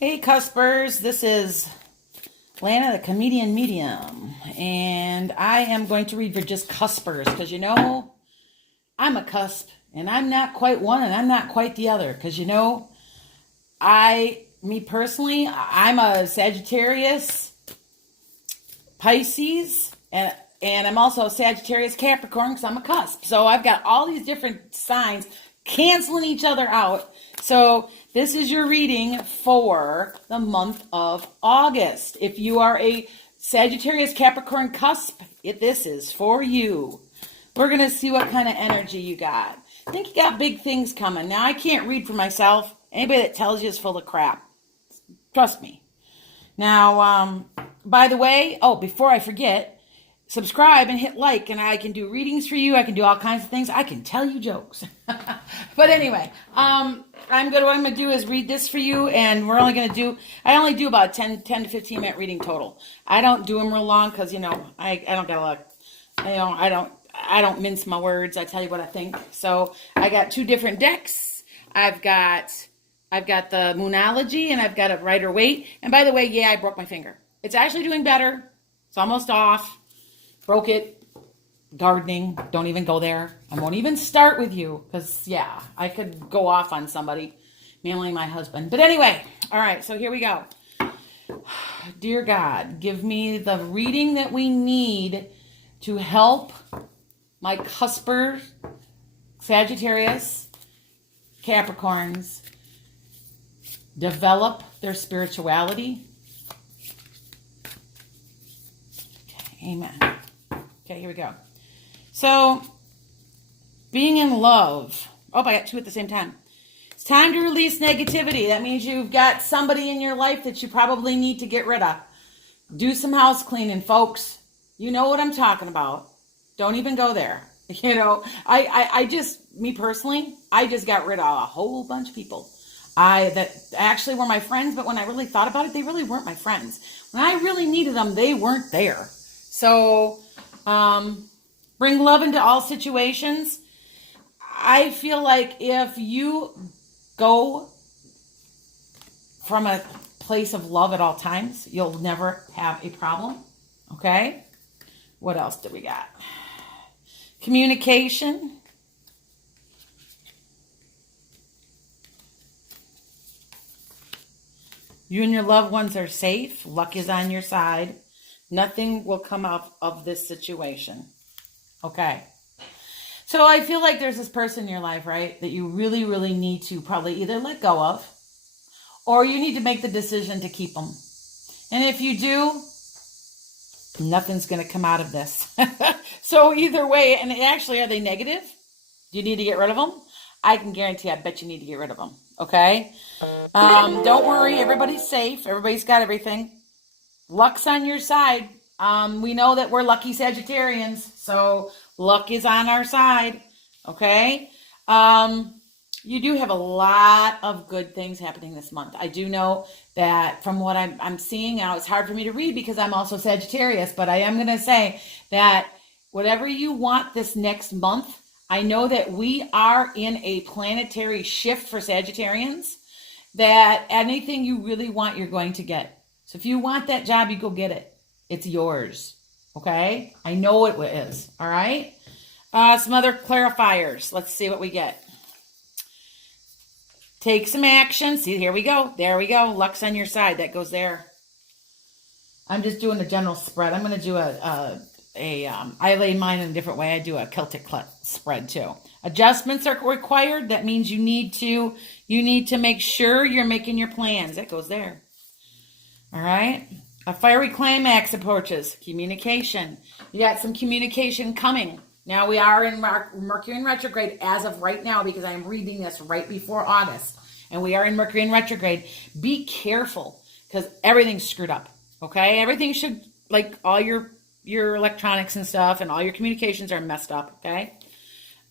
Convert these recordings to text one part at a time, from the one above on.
Hey, cuspers. This is Lana, the comedian medium, and I am going to read for just cuspers because I'm a cusp, and I'm not quite one, and I'm not quite the other. Because me personally, I'm a Sagittarius, Pisces, and I'm also a Sagittarius Capricorn because I'm a cusp. So I've got all these different signs canceling each other out. So this is your reading for the month of August. If you are a Sagittarius Capricorn cusp, this is for you. We're going to see what kind of energy you got. I think you got big things coming. Now, I can't read for myself. Anybody that tells you is full of crap. Trust me. Now, by the way, before I forget, subscribe and hit like, and I can do readings for you. I can do all kinds of things. I can tell you jokes. But anyway, what I'm going to do is read this for you, and I only do about 10 to 15 minute reading total. I don't do them real long because, I don't got a lot, I don't mince my words. I tell you what I think. So I got two different decks. I've got the Moonology, and I've got a Rider Waite. And by the way, I broke my finger. It's actually doing better. It's almost off. Broke it. Gardening. Don't even go there. I won't even start with you because, I could go off on somebody, mainly my husband. But anyway, all right, so here we go. Dear God, give me the reading that we need to help my cusper, Sagittarius, Capricorns, develop their spirituality. Okay, amen. Okay, here we go. So, being in love. I got two at the same time. It's time to release negativity. That means you've got somebody in your life that you probably need to get rid of. Do some house cleaning, folks. You know what I'm talking about. Don't even go there. Me personally, I just got rid of a whole bunch of people. That actually were my friends, but when I really thought about it, they really weren't my friends. When I really needed them, they weren't there. So, bring love into all situations. I feel like if you go from a place of love at all times, you'll never have a problem. Okay? What else do we got? Communication. You and your loved ones are safe. Luck is on your side. Nothing will come up of this situation. Okay. So I feel like there's this person in your life, right, that you really, really need to probably either let go of, or you need to make the decision to keep them. And if you do, nothing's going to come out of this. So either way, and actually, are they negative? Do you need to get rid of them? I can guarantee, I bet you need to get rid of them. Okay? Don't worry. Everybody's safe. Everybody's got everything. Luck's on your side. We know that we're lucky Sagittarians, so luck is on our side. Okay? You do have a lot of good things happening this month. I do know that from what I'm seeing now, it's hard for me to read because I'm also Sagittarius, but I am going to say that whatever you want this next month, I know that we are in a planetary shift for Sagittarians, that anything you really want, you're going to get. So if you want that job, you go get it. It's yours. Okay? I know it is. All right? Some other clarifiers. Let's see what we get. Take some action. See, here we go. There we go. Luck's on your side. That goes there. I'm just doing a general spread. I'm going to do I lay mine in a different way. I do a Celtic spread too. Adjustments are required. That means you need to make sure you're making your plans. That goes there. All right. A fiery climax approaches. Communication. You got some communication coming. Now we are in Mercury in retrograde as of right now because I'm reading this right before August. And we are in Mercury in retrograde. Be careful because everything's screwed up. Okay? Everything should, like all your electronics and stuff and all your communications are messed up. Okay?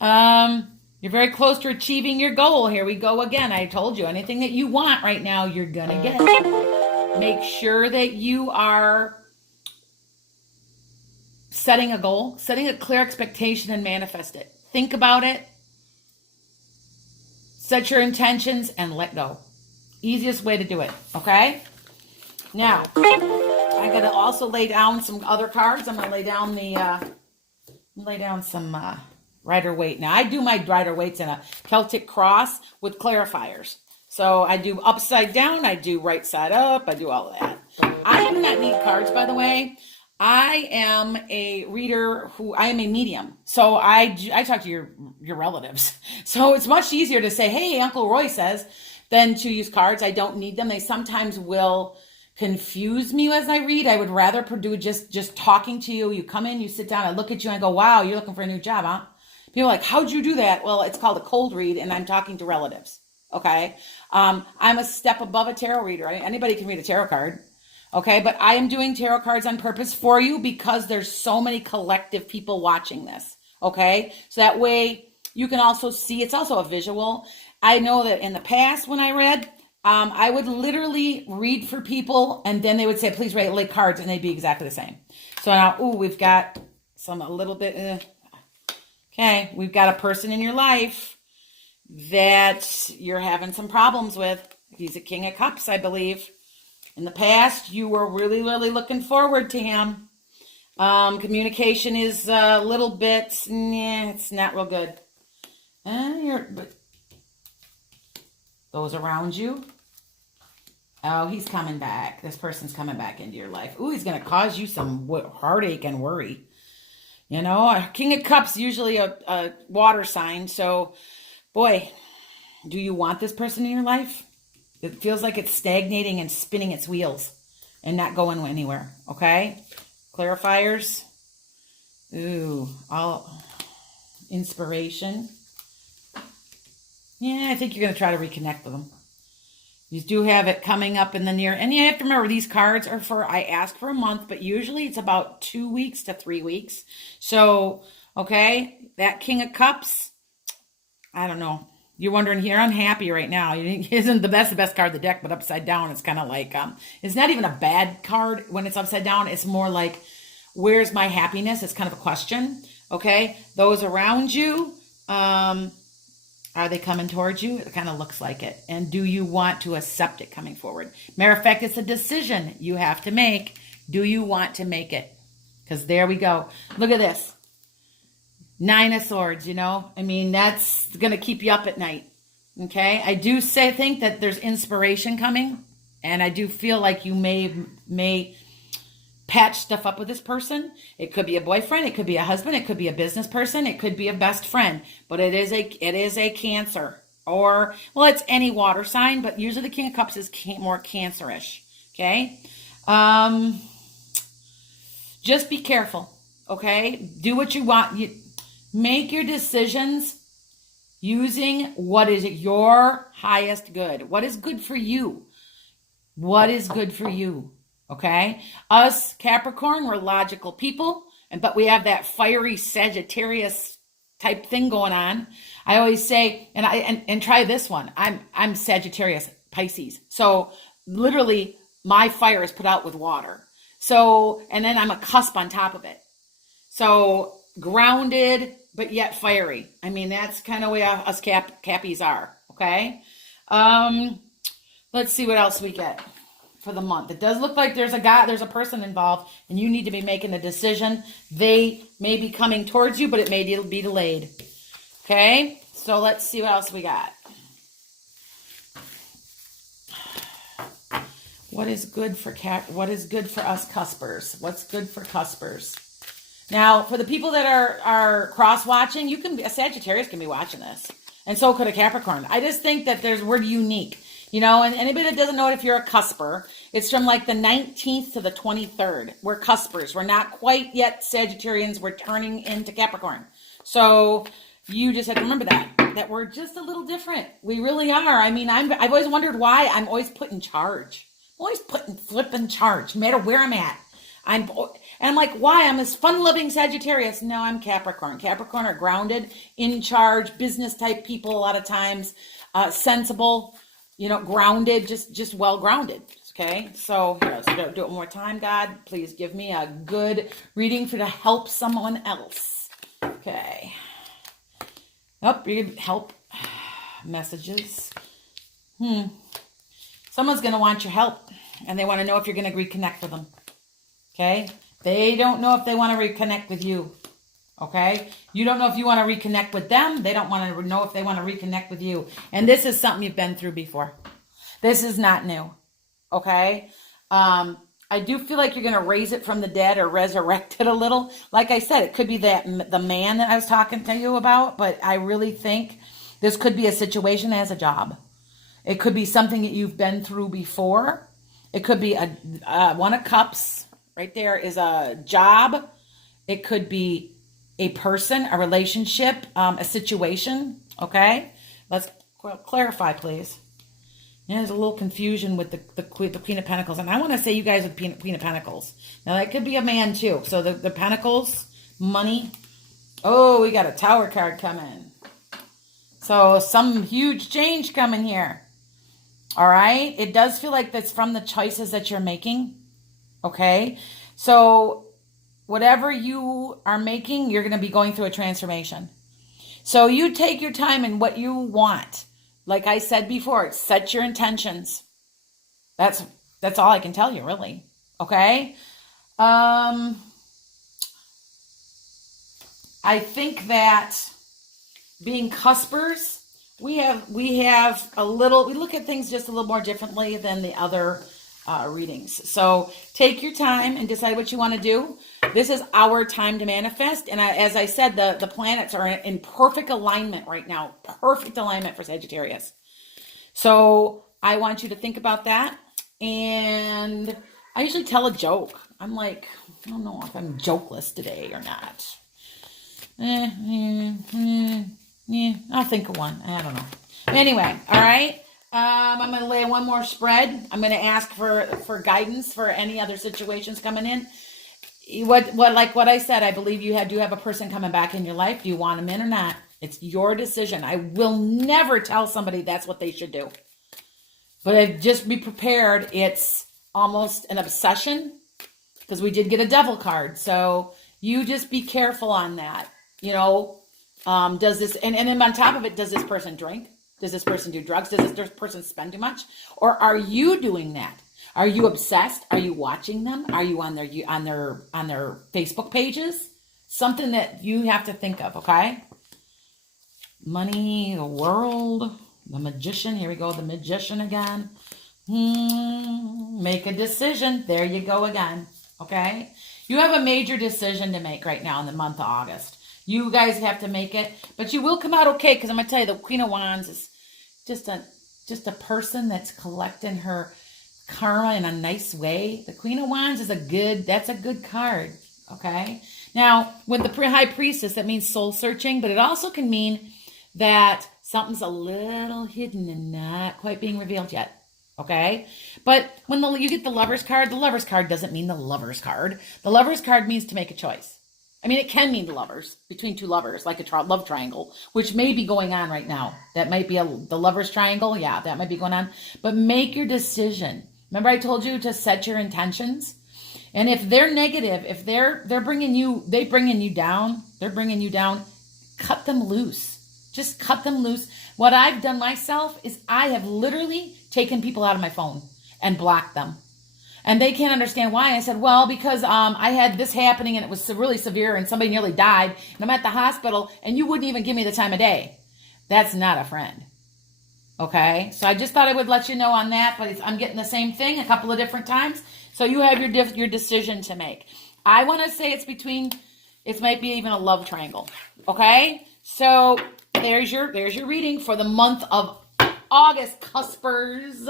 You're very close to achieving your goal. Here we go again. I told you, anything that you want right now, you're going to get. Make sure that you are setting a goal, setting a clear expectation and manifest it. Think about it. Set your intentions and let go. Easiest way to do it, okay? Now, I gotta also lay down some other cards. I'm gonna lay down some Rider-Waite. Now, I do my Rider-Waite's in a Celtic cross with clarifiers. So I do upside down, I do right side up, I do all of that. I do not need cards, by the way. I am a reader I am a medium. So I talk to your relatives. So it's much easier to say, hey, Uncle Roy says, than to use cards. I don't need them. They sometimes will confuse me as I read. I would rather do just talking to you. You come in, you sit down, I look at you and I go, wow, you're looking for a new job, huh? People are like, how'd you do that? Well, it's called a cold read and I'm talking to relatives. Okay. I'm a step above a tarot reader. Anybody can read a tarot card. Okay. But I am doing tarot cards on purpose for you because there's so many collective people watching this. Okay. So that way you can also see, it's also a visual. I know that in the past when I read, I would literally read for people and then they would say, please lay cards, and they'd be exactly the same. So now, we've got a little bit, okay, we've got a person in your life that you're having some problems with. He's a King of Cups, I believe. In the past, you were really, really looking forward to him. Communication is a little bit, it's not real good. But those around you, oh, he's coming back. This person's coming back into your life. Ooh, he's going to cause you some heartache and worry. You know, a King of Cups, usually a water sign. So, boy, do you want this person in your life? It feels like it's stagnating and spinning its wheels and not going anywhere. Okay? Clarifiers. Ooh, all inspiration. Yeah, I think you're going to try to reconnect with them. You do have it coming up in the near, and you have to remember these cards are I ask for a month, but usually it's about 2 weeks to 3 weeks. So, okay, that King of Cups, I don't know. You're wondering, you're unhappy right now. Isn't the best card of the deck, but upside down, it's kind of like, it's not even a bad card when it's upside down. It's more like, where's my happiness? It's kind of a question, okay? Those around you, are they coming towards you? It kind of looks like it. And do you want to accept it coming forward? Matter of fact, it's a decision you have to make. Do you want to make it? Because there we go. Look at this. 9 of Swords, you know. I mean, that's going to keep you up at night. Okay? I do think that there's inspiration coming. And I do feel like you may patch stuff up with this person. It could be a boyfriend, it could be a husband, it could be a business person, it could be a best friend, but it is a Cancer, or, well, it's any water sign, but usually the King of Cups is more Cancerish. Okay. Just be careful. Okay. Do what you want. Make your decisions using what is your highest good. What is good for you? What is good for you? Okay, us Capricorn, we're logical people, but we have that fiery Sagittarius type thing going on. I always say, and try this one. I'm Sagittarius Pisces, so literally my fire is put out with water. So, and then I'm a cusp on top of it. So grounded, but yet fiery. I mean, that's kind of the way us Cappies are. Okay, let's see what else we get for the month. It does look like there's a person involved, and you need to be making a decision. They may be coming towards you, but it may be delayed. Okay, so let's see what else we got. What is good for What is good for us Cuspers? What's good for Cuspers? Now, for the people that are cross watching, a Sagittarius can be watching this, and so could a Capricorn. I just think that we're unique. You know, and anybody that doesn't know it, if you're a cusper, it's from like the 19th to the 23rd. We're cuspers. We're not quite yet Sagittarians. We're turning into Capricorn. So you just have to remember that we're just a little different. We really are. I mean, I've always wondered why I'm always put in charge. I'm always flipping charge, no matter where I'm at. And I'm like, why? I'm this fun-loving Sagittarius. No, I'm Capricorn. Capricorn are grounded, in charge, business type people a lot of times, sensible. You know, grounded, just well grounded. Okay, so here, let's do it one more time. God, please give me a good reading to help someone else. Okay. Oh, you help messages. Someone's going to want your help, and they want to know if you're going to reconnect with them. Okay? They don't know if they want to reconnect with you. Okay? You don't know if you want to reconnect with them. They don't want to know if they want to reconnect with you. And this is something you've been through before. This is not new. Okay? I do feel like you're going to raise it from the dead or resurrect it a little. Like I said, it could be that the man that I was talking to you about, but I really think this could be a situation as a job. It could be something that you've been through before. It could be a one of cups right there is a job. It could be a person, a relationship, a situation. Okay, let's clarify, please. Yeah, there's a little confusion with the Queen of Pentacles. And I want to say you guys with Queen of Pentacles. Now, that could be a man, too. So, the Pentacles, money. Oh, we got a Tower card coming. So, some huge change coming here. All right? It does feel like that's from the choices that you're making. Okay? So, whatever you are making, you're going to be going through a transformation. So, you take your time in what you want. Like I said before, set your intentions. That's all I can tell you, really. Okay? I think that being cuspers, we look at things just a little more differently than the other readings. So take your time and decide what you want to do. This is our time to manifest. And as I said, the planets are in perfect alignment right now. Perfect alignment for Sagittarius. So I want you to think about that. And I usually tell a joke. I'm like, I don't know if I'm jokeless today or not. I'll think of one. I don't know. Anyway, all right. I'm going to lay one more spread. I'm going to ask for guidance for any other situations coming in. Like what I said, I believe you do have a person coming back in your life. Do you want them in or not? It's your decision. I will never tell somebody that's what they should do. But just be prepared. It's almost an obsession because we did get a devil card. So you just be careful on that. You know, does this, and then on top of it, does this person drink? Does this person do drugs? Does this person spend too much? Or are you doing that? Are you obsessed? Are you watching them? Are you on their Facebook pages? Something that you have to think of, okay? Money, the world, the magician. Here we go, the magician again. Make a decision. There you go again, okay? You have a major decision to make right now in the month of August. You guys have to make it, but you will come out okay, because I'm going to tell you, the Queen of Wands is just a person that's collecting her karma in a nice way. The Queen of Wands is that's a good card, okay? Now, with the High Priestess, that means soul searching, but it also can mean that something's a little hidden and not quite being revealed yet, okay? But when you get the Lover's card doesn't mean the Lover's card. The Lover's card means to make a choice. I mean, it can mean the lovers, between two lovers, like a love triangle, which may be going on right now. That might be the Lover's triangle. Yeah, that might be going on. But make your decision. Remember I told you to set your intentions? And if they're negative, if they're bringing you down, cut them loose. Just cut them loose. What I've done myself is I have literally taken people out of my phone and blocked them. And they can't understand why. I said, well, because I had this happening and it was really severe and somebody nearly died and I'm at the hospital and you wouldn't even give me the time of day. That's not a friend. Okay? So I just thought I would let you know on that, but I'm getting the same thing a couple of different times. So you have your decision to make. I want to say it might be even a love triangle. Okay? So there's your reading for the month of August, cuspers.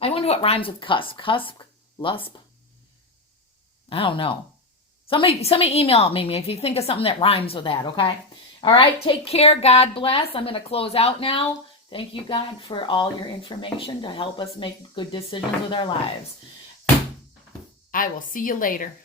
I wonder what rhymes with cusp. Cusp? Lusp? I don't know. Somebody email me if you think of something that rhymes with that, okay? All right, take care. God bless. I'm going to close out now. Thank you, God, for all your information to help us make good decisions with our lives. I will see you later.